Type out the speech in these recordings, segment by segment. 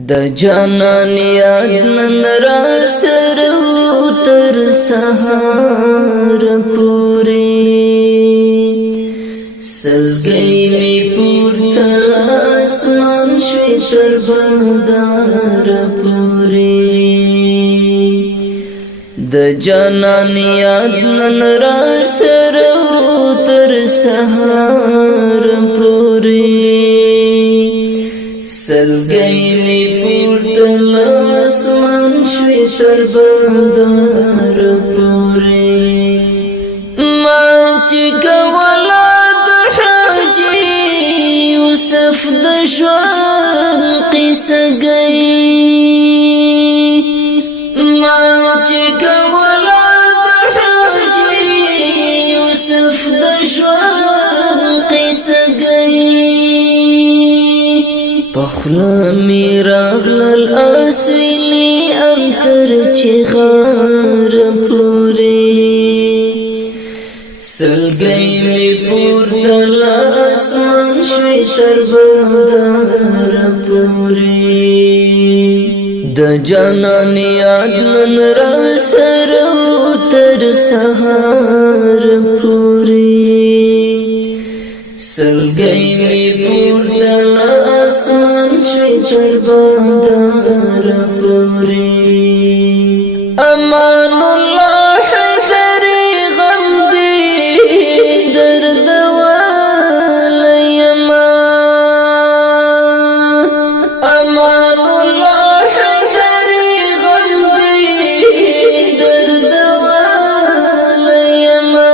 د جانان یاد نن را سره تر سهار پوری سلګي می پورته اسمان شوي تر بندر پوری د جانان یاد نن را سره تر سهار پوری سلګي می پورته اسمان شوي تر بندر پوری ما چې کولا د حاجی یوسف د ژوند قصه گئی ما چې کولا د حاجی یوسف د ژوند قصه گئی پخلا می راغلل اسویلی انتر چی غار پوری سلګي می پورته اسمان شوي تر بندر پوری د جانان یاد نن را سره تر سهار پوری سلګي می پورته اسمان شوي تر بندر پوری امان الله حیدری غم دی درد والایما امان الله حیدری غم دی درد والایما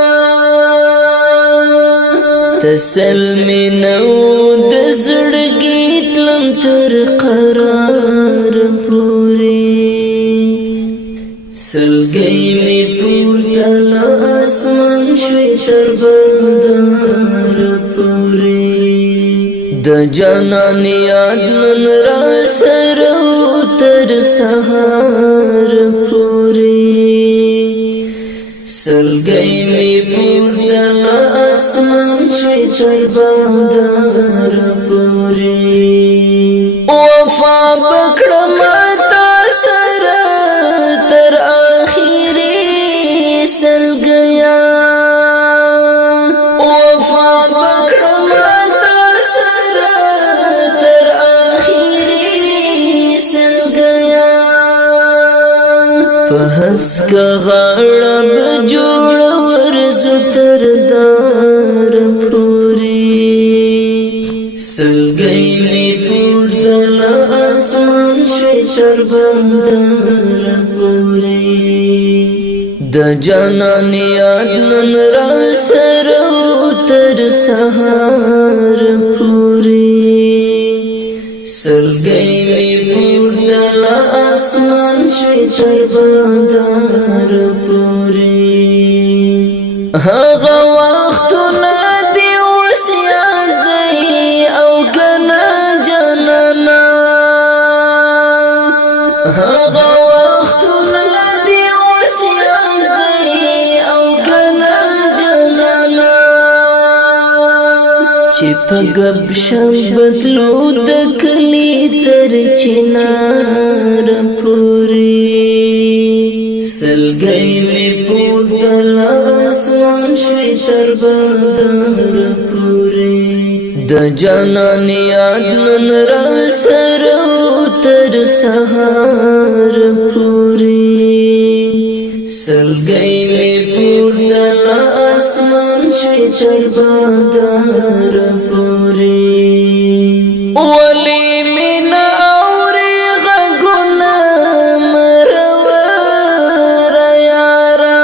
تسلمی نو د زړګي تلم تر قرار پوری سلګي می پورته اسمان شوي تر بندر پوری د جانان یاد نن را سره تر سهار پوری سلګي می پورته اسمان شوي تر بندر پوری وفا بکړم تا سره تر اخیری سلګیا وفا بکړم تا سره تر اخیری سلګیا په هسک غاړه جوړ ورزو تر دار پوری سلګي می پورته اسمان شوي تر بندر پوری د جانان یاد نن را سره تر سهار پوری سلګي می پورته اسمان شوي تر بندر پوری هغه وختونه دی اوس یاد دی او کنه جانانا هغه وختونه دی اوس یاد دی او کنه جانانا چې په غب شم بدلو د کلی تر چنار پوری سلګي می پورته اسمان شوي تر بندر پوری د جانان یاد نن را سره تر سهار پوری سلګي می پورته اسمان شوي تر بندر پوری ولی مینا اوري غږونه مرور یارا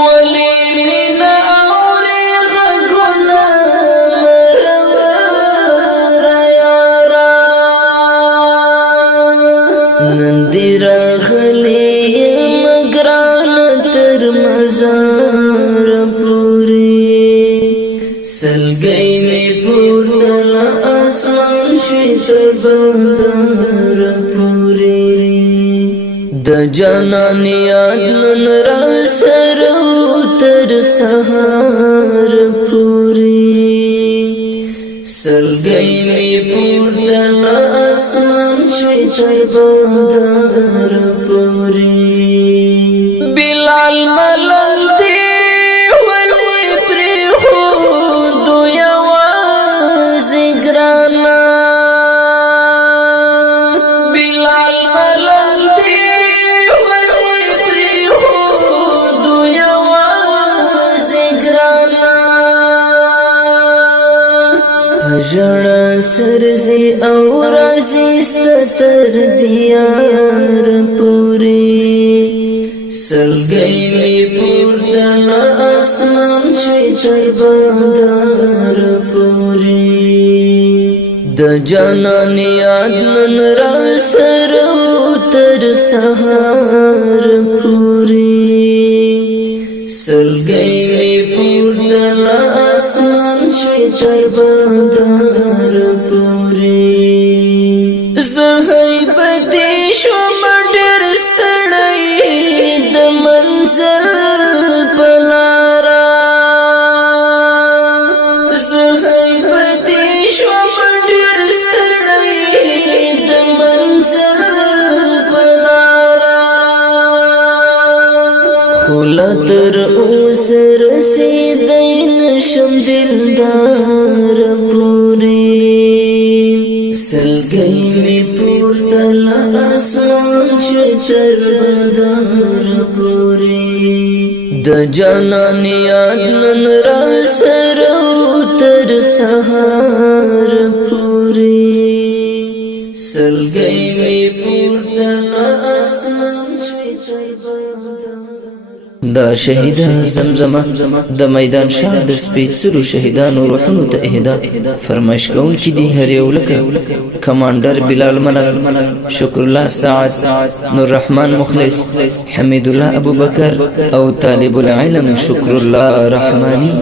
ولی مینا اوري غږونه مرور یارا نن دی راغلی مګران تر مزار پوری سلګي می پورته اسمان شوي تر بندر پوری د جانان یاد نن را سره تر سهار پوری سلګي می پورته پورتل اسمان شوی تر بندر پوری بلال ملنګ دی ولی پری خودو یوازې ګرانا بلال ملنګ دی ولی پری خودو یوازې ګرانا ژړا سرزي او رازي ستر دیار پوری سلګي می پورتل اسمان شوی تر بندر پوری د جانان یاد نن را سره تر سهار پوری سلګي می پورتل اسمان شوی تر بندر پوری زهي بدی شو مډر ستړی د منزل پلارا زهي بدی شو مډر ستړی د منزل پلارا خلتر اوس رسیدین شم دلدار پوری سلګي می پورتل اسمان شوی تر بندر پوری د جانان یاد نن را سره تر سهار پوری سلګي می پورتل اسمان شوی تر بندر دا شهید زمزمه د میدان شاه د سپیڅلو شهیدانو روحونو ته اهدا فرمایش کوونکی دی هر یو لکه کمانډر بلال ملنګ شکر الله سعد نور رحمان مخلص حمید الله ابوبکر او طالب العلم شکر الله رحمانی